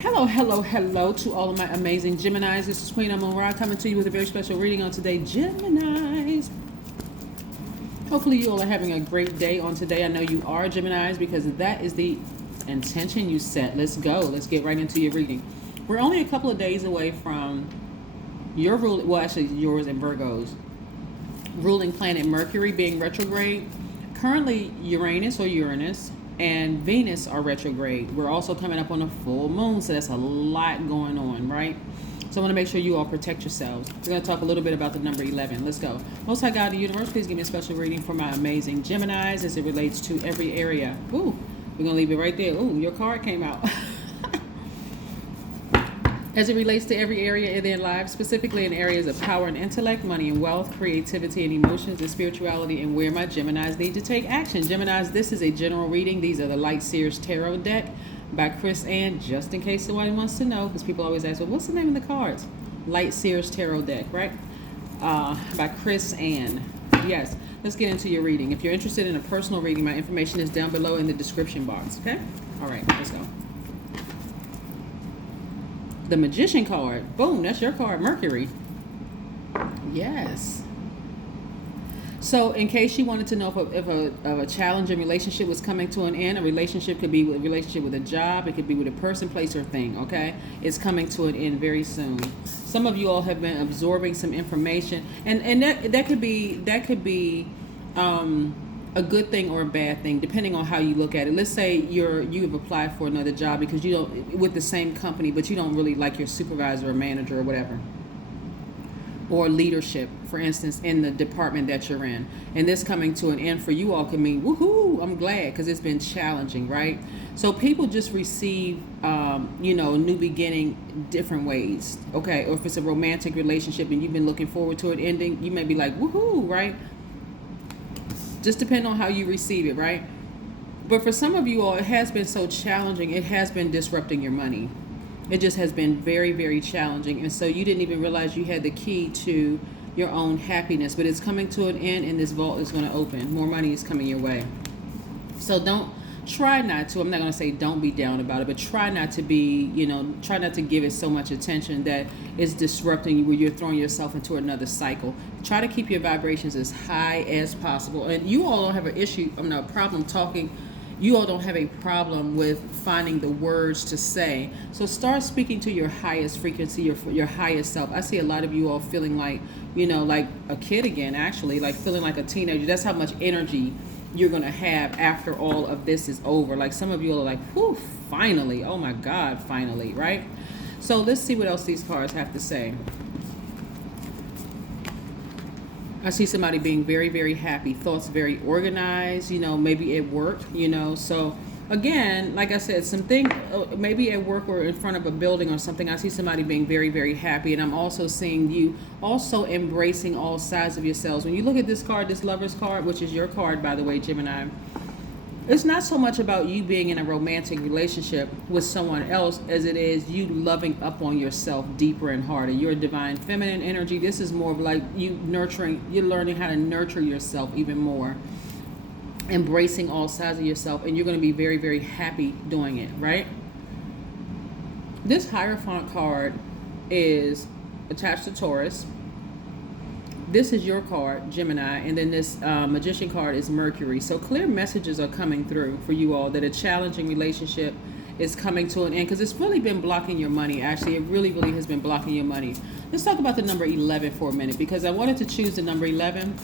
Hello, hello, hello to all of my amazing Geminis. This is Queen Amun Ra coming to you with a very special reading on today, Geminis. Hopefully you all are having a great day on today. I know you are Geminis because that is the intention you set. Let's go. Let's get right into your reading. We're only a couple of days away from your rule, well actually yours and Virgo's ruling planet Mercury being retrograde. Currently Uranus and Venus are retrograde. We're also coming up on a full moon, so that's a lot going on, right? So I want to make sure you all protect yourselves. We're going to talk a little bit about the number 11. Let's go. Most High God of the Universe, please give me a special reading for my amazing Geminis as it relates to every area. Ooh, we're going to leave it right there. Ooh, your card came out. As it relates to every area in their lives, specifically in areas of power and intellect, money and wealth, creativity and emotions, and spirituality, and where my Geminis need to take action. Geminis, this is a general reading. These are the Light Seers Tarot deck by Chris Ann, just in case somebody wants to know, because people always ask, well, what's the name of the cards? Light Seers Tarot deck, right? By Chris Ann. Yes, let's get into your reading. If you're interested in a personal reading, my information is down below in the description box, okay? All right, let's go. The Magician card. Boom, that's your card, Mercury. Yes. So in case you wanted to know if a challenging relationship was coming to an end, a relationship could be a relationship with a job, it could be with a person, place, or thing, okay? It's coming to an end very soon. Some of you all have been absorbing some information, and that could be a good thing or a bad thing, depending on how you look at it. Let's say you've applied for another job because you don't, with the same company, but you don't really like your supervisor or manager or whatever, or leadership, for instance, in the department that you're in. And this coming to an end for you all could mean, woohoo, I'm glad, because it's been challenging, right? So people just receive, new beginning different ways, okay? Or if it's a romantic relationship and you've been looking forward to it ending, you may be like, woohoo, right? Just depend on how you receive it, right? But for some of you all, it has been so challenging. It has been disrupting your money. It just has been very, very challenging. And so you didn't even realize you had the key to your own happiness. But it's coming to an end, and this vault is going to open. More money is coming your way. So try not to, I'm not going to say don't be down about it, but try not to try not to give it so much attention that it's disrupting you, where you're throwing yourself into another cycle. Try to keep your vibrations as high as possible. And you all don't have a problem talking. You all don't have a problem with finding the words to say. So start speaking to your highest frequency, your highest self. I see a lot of you all feeling like, like a kid again, actually, like feeling like a teenager. That's how much energy you're going to have after all of this is over. Like some of you are like, whew, finally. Oh my God, finally, right? So let's see what else these cards have to say. I see somebody being very, very happy, thoughts very organized, maybe at work, so again, like I said, something maybe at work or in front of a building or something. I see somebody being very, very happy, and I'm also seeing you also embracing all sides of yourselves. When you look at this card, this Lover's card, which is your card, by the way, Gemini, it's not so much about you being in a romantic relationship with someone else as it is you loving up on yourself deeper and harder. You're a divine feminine energy. This is more of like you're learning how to nurture yourself even more, embracing all sides of yourself, and you're going to be very, very happy doing it, right? This Hierophant card is attached to Taurus. This is your card, Gemini, and then this Magician card is Mercury. So clear messages are coming through for you all that a challenging relationship is coming to an end, because it's really been blocking your money. Actually, it really, really has been blocking your money. Let's talk about the number 11 for a minute, because I wanted to choose the number 11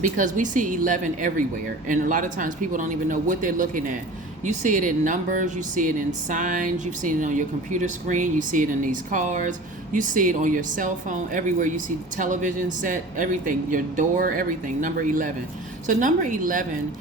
because we see 11 everywhere, and a lot of times people don't even know what they're looking at. You see it in numbers, you see it in signs, you've seen it on your computer screen, you see it in these cards, you see it on your cell phone, everywhere. You see television set, everything, your door, everything, number 11. So number 11,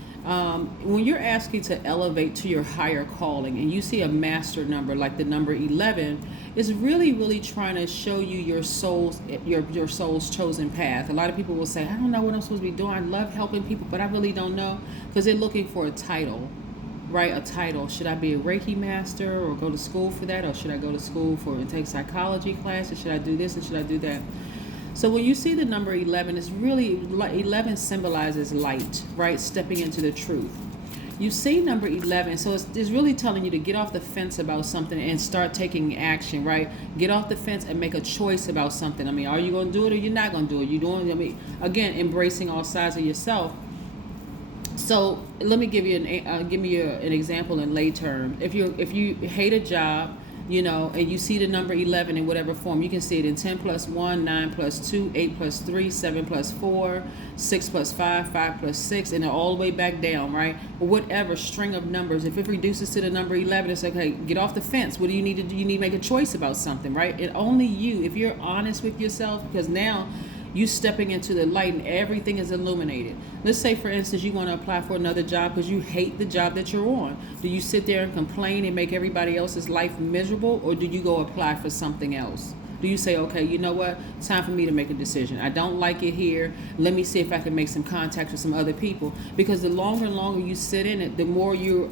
when you're asking to elevate to your higher calling and you see a master number like the number 11, is really, really trying to show you your soul's chosen path. A lot of people will say, I don't know what I'm supposed to be doing. I love helping people, but I really don't know, because they're looking for a title. Right, a title. Should I be a Reiki master or go to school for that? Or should I go to school and take psychology classes? Should I do this and should I do that? So when you see the number 11, it's really, 11 symbolizes light, right? Stepping into the truth. You see number 11, so it's really telling you to get off the fence about something and start taking action, right? Get off the fence and make a choice about something. I mean, are you going to do it or you're not going to do it? You doing? I mean, again, embracing all sides of yourself. So let me give you an example in lay terms. If you hate a job, and you see the number 11 in whatever form, you can see it in 10 plus 1, 9 plus 2, 8 plus 3, 7 plus 4, 6 plus 5, 5 plus 6, and then all the way back down, right? Or whatever string of numbers. If it reduces to the number 11, it's like, hey, get off the fence. What do you need to do? You need to make a choice about something, right? And only you, if you're honest with yourself, because now you stepping into the light and everything is illuminated. Let's say, for instance, you want to apply for another job because you hate the job that you're on. Do you sit there and complain and make everybody else's life miserable, or do you go apply for something else? Do you say, okay, you know what? It's time for me to make a decision. I don't like it here. Let me see if I can make some contact with some other people. Because the longer and longer you sit in it, the more you're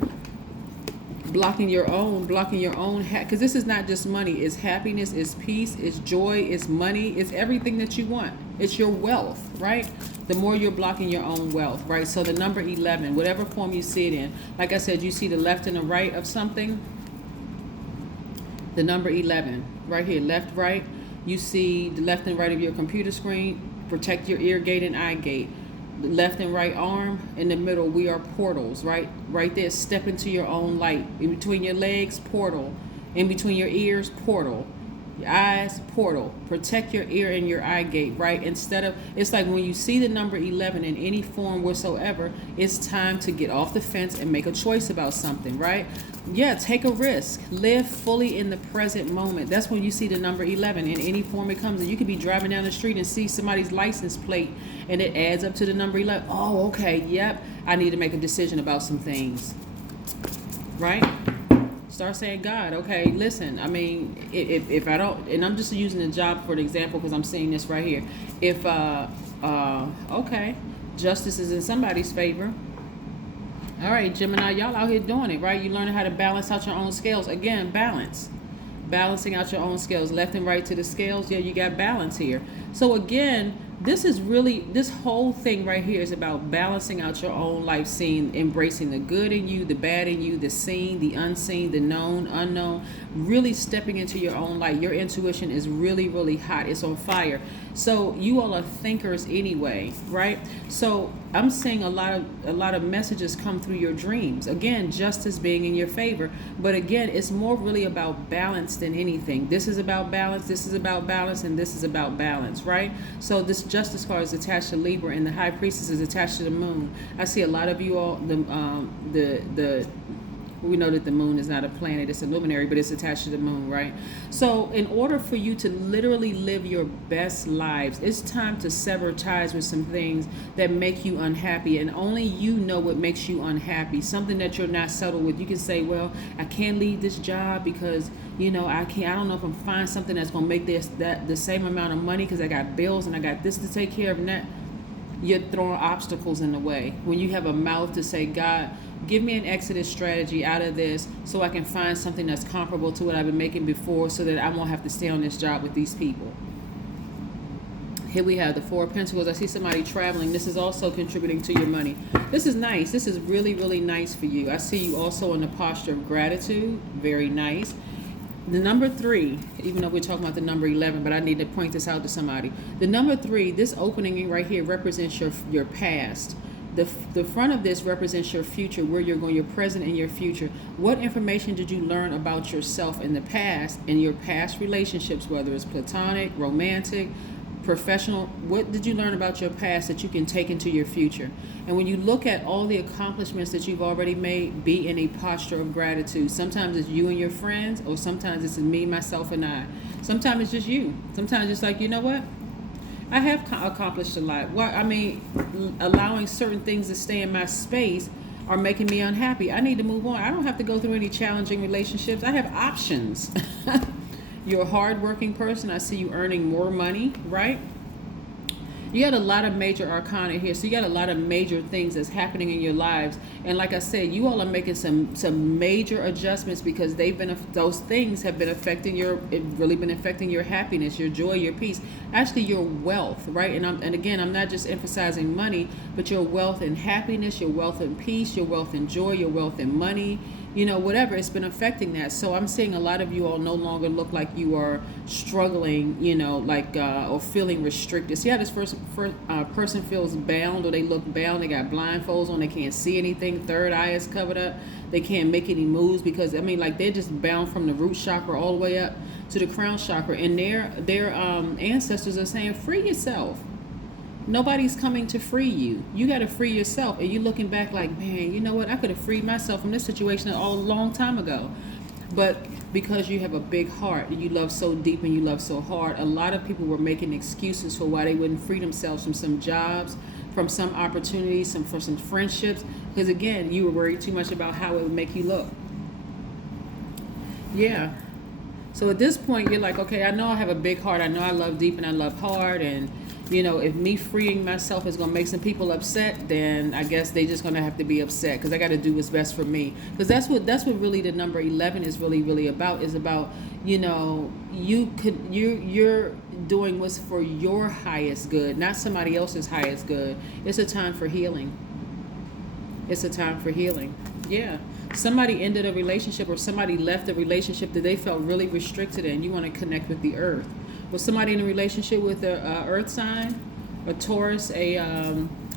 blocking your own because this is not just money. It's happiness, it's peace, it's joy, it's money, it's everything that you want. It's your wealth, right? The more you're blocking your own wealth, right? So the number 11, whatever form you see it in, like I said, you see the left and the right of something. The number 11 right here, left, right. You see the left and right of your computer screen. Protect your ear gate and eye gate. Left and right arm. In the middle, we are portals, right? Right there, step into your own light. In between your legs, portal. In between your ears, portal. Your eyes, portal. Protect your ear and your eye gate, right? It's like when you see the number 11 in any form whatsoever, it's time to get off the fence and make a choice about something, right? Yeah, take a risk. Live fully in the present moment. That's when you see the number 11 in any form it comes in. You could be driving down the street and see somebody's license plate and it adds up to the number 11. Oh, okay, yep. I need to make a decision about some things, right? Start saying, God, okay, listen, I mean, if I don't, and I'm just using the job for an example because I'm seeing this right here. If, okay, justice is in somebody's favor. All right, Gemini, y'all out here doing it, right? You're learning how to balance out your own scales. Again, balance. Balancing out your own scales, left and right to the scales. Yeah, you got balance here. So again, this whole thing right here is about balancing out your own life, embracing the good in you, the bad in you, the seen, the unseen, the known, unknown, really stepping into your own light. Your intuition is really, really hot. It's on fire. So you all are thinkers anyway, right? So I'm seeing a lot of messages come through your dreams. Again, justice being in your favor. But again, it's more really about balance than anything. This is about balance, this is about balance, and this is about balance, right? So this justice card is attached to Libra, and the high priestess is attached to the moon. I see a lot of you all, we know that the moon is not a planet, it's a luminary, but it's attached to the moon, right? So in order for you to literally live your best lives, it's time to sever ties with some things that make you unhappy, and only you know what makes you unhappy. Something that you're not settled with. You can say, well, I can't leave this job because, I don't know if I'm find something that's going to make the same amount of money because I got bills and I got this to take care of, and that. You're throwing obstacles in the way. When you have a mouth to say, God, give me an exodus strategy out of this so I can find something that's comparable to what I've been making before so that I won't have to stay on this job with these people. Here we have the Four of Pentacles. I see somebody traveling. This is also contributing to your money. This is nice. This is really, really nice for you. I see you also in the posture of gratitude. Very nice. The number 3, even though we're talking about the number 11, but I need to point this out to somebody. The number 3, this opening right here represents your past. The front of this represents your future, where you're going, your present and your future. What information did you learn about yourself in the past, in your past relationships, whether it's platonic, romantic, professional? What did you learn about your past that you can take into your future? And when you look at all the accomplishments that you've already made, be in a posture of gratitude. Sometimes it's you and your friends, or sometimes it's me, myself, and I. Sometimes it's just you. Sometimes it's like, you know what? I have accomplished a lot. Allowing certain things to stay in my space are making me unhappy. I need to move on. I don't have to go through any challenging relationships. I have options. You're a hardworking person. I see you earning more money, right? You got a lot of major arcana here, so you got a lot of major things that's happening in your lives. And like I said, you all are making some major adjustments because those things have been affecting really been affecting your happiness, your joy, your peace, actually your wealth, right? And again, I'm not just emphasizing money, but your wealth and happiness, your wealth and peace, your wealth and joy, your wealth and money. Whatever, it's been affecting that. So I'm seeing a lot of you all no longer look like you are struggling, or feeling restricted. See how this person feels bound, or they look bound, they got blindfolds on, they can't see anything, third eye is covered up, they can't make any moves because, they're just bound from the root chakra all the way up to the crown chakra. And their ancestors are saying, free yourself. Nobody's coming to free you. You got to free yourself. And you're looking back like, man, you know what? I could have freed myself from this situation a long time ago. But because you have a big heart and you love so deep and you love so hard, a lot of people were making excuses for why they wouldn't free themselves from some jobs, from some opportunities, for some friendships. Because again, you were worried too much about how it would make you look. Yeah. So at this point, you're like, okay, I know I have a big heart. I know I love deep and I love hard. And if me freeing myself is going to make some people upset, then I guess they just going to have to be upset because I got to do what's best for me. Because that's what really the number 11 is really about, is about, you're doing what's for your highest good, not somebody else's highest good. It's a time for healing. It's a time for healing. Yeah. Somebody ended a relationship or somebody left a relationship that they felt really restricted in. You want to connect with the earth. Was somebody in a relationship with a earth sign, a Taurus, a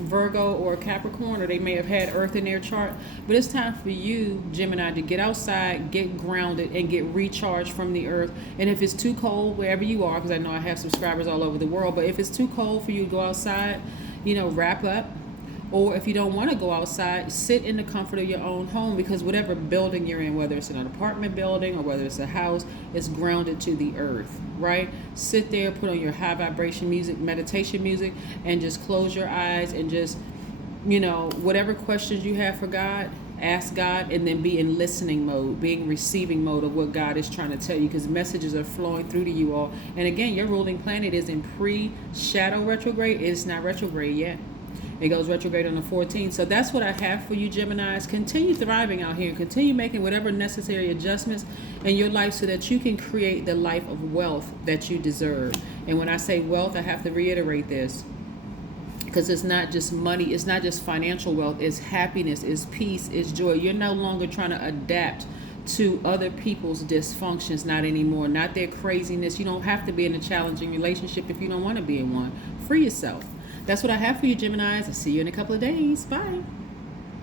Virgo, or a Capricorn, or they may have had earth in their chart? But it's time for you, Gemini, to get outside, get grounded, and get recharged from the earth. And if it's too cold wherever you are, because I know I have subscribers all over the world, but if it's too cold for you to go outside, wrap up. Or if you don't want to go outside, sit in the comfort of your own home, because whatever building you're in, whether it's an apartment building or whether it's a house, it's grounded to the earth, right? Sit there, put on your high vibration music, meditation music, and just close your eyes and just, whatever questions you have for God, ask God, and then be in listening mode, be in receiving mode of what God is trying to tell you, because messages are flowing through to you all. And again, your ruling planet is in pre-shadow retrograde. It's not retrograde yet. It goes retrograde on the 14th. So that's what I have for you, Geminis. Continue thriving out here. Continue making whatever necessary adjustments in your life so that you can create the life of wealth that you deserve. And when I say wealth, I have to reiterate this, because it's not just money. It's not just financial wealth. It's happiness. It's peace. It's joy. You're no longer trying to adapt to other people's dysfunctions, not anymore. Not their craziness. You don't have to be in a challenging relationship if you don't want to be in one. Free yourself. That's what I have for you, Geminis. I'll see you in a couple of days. Bye.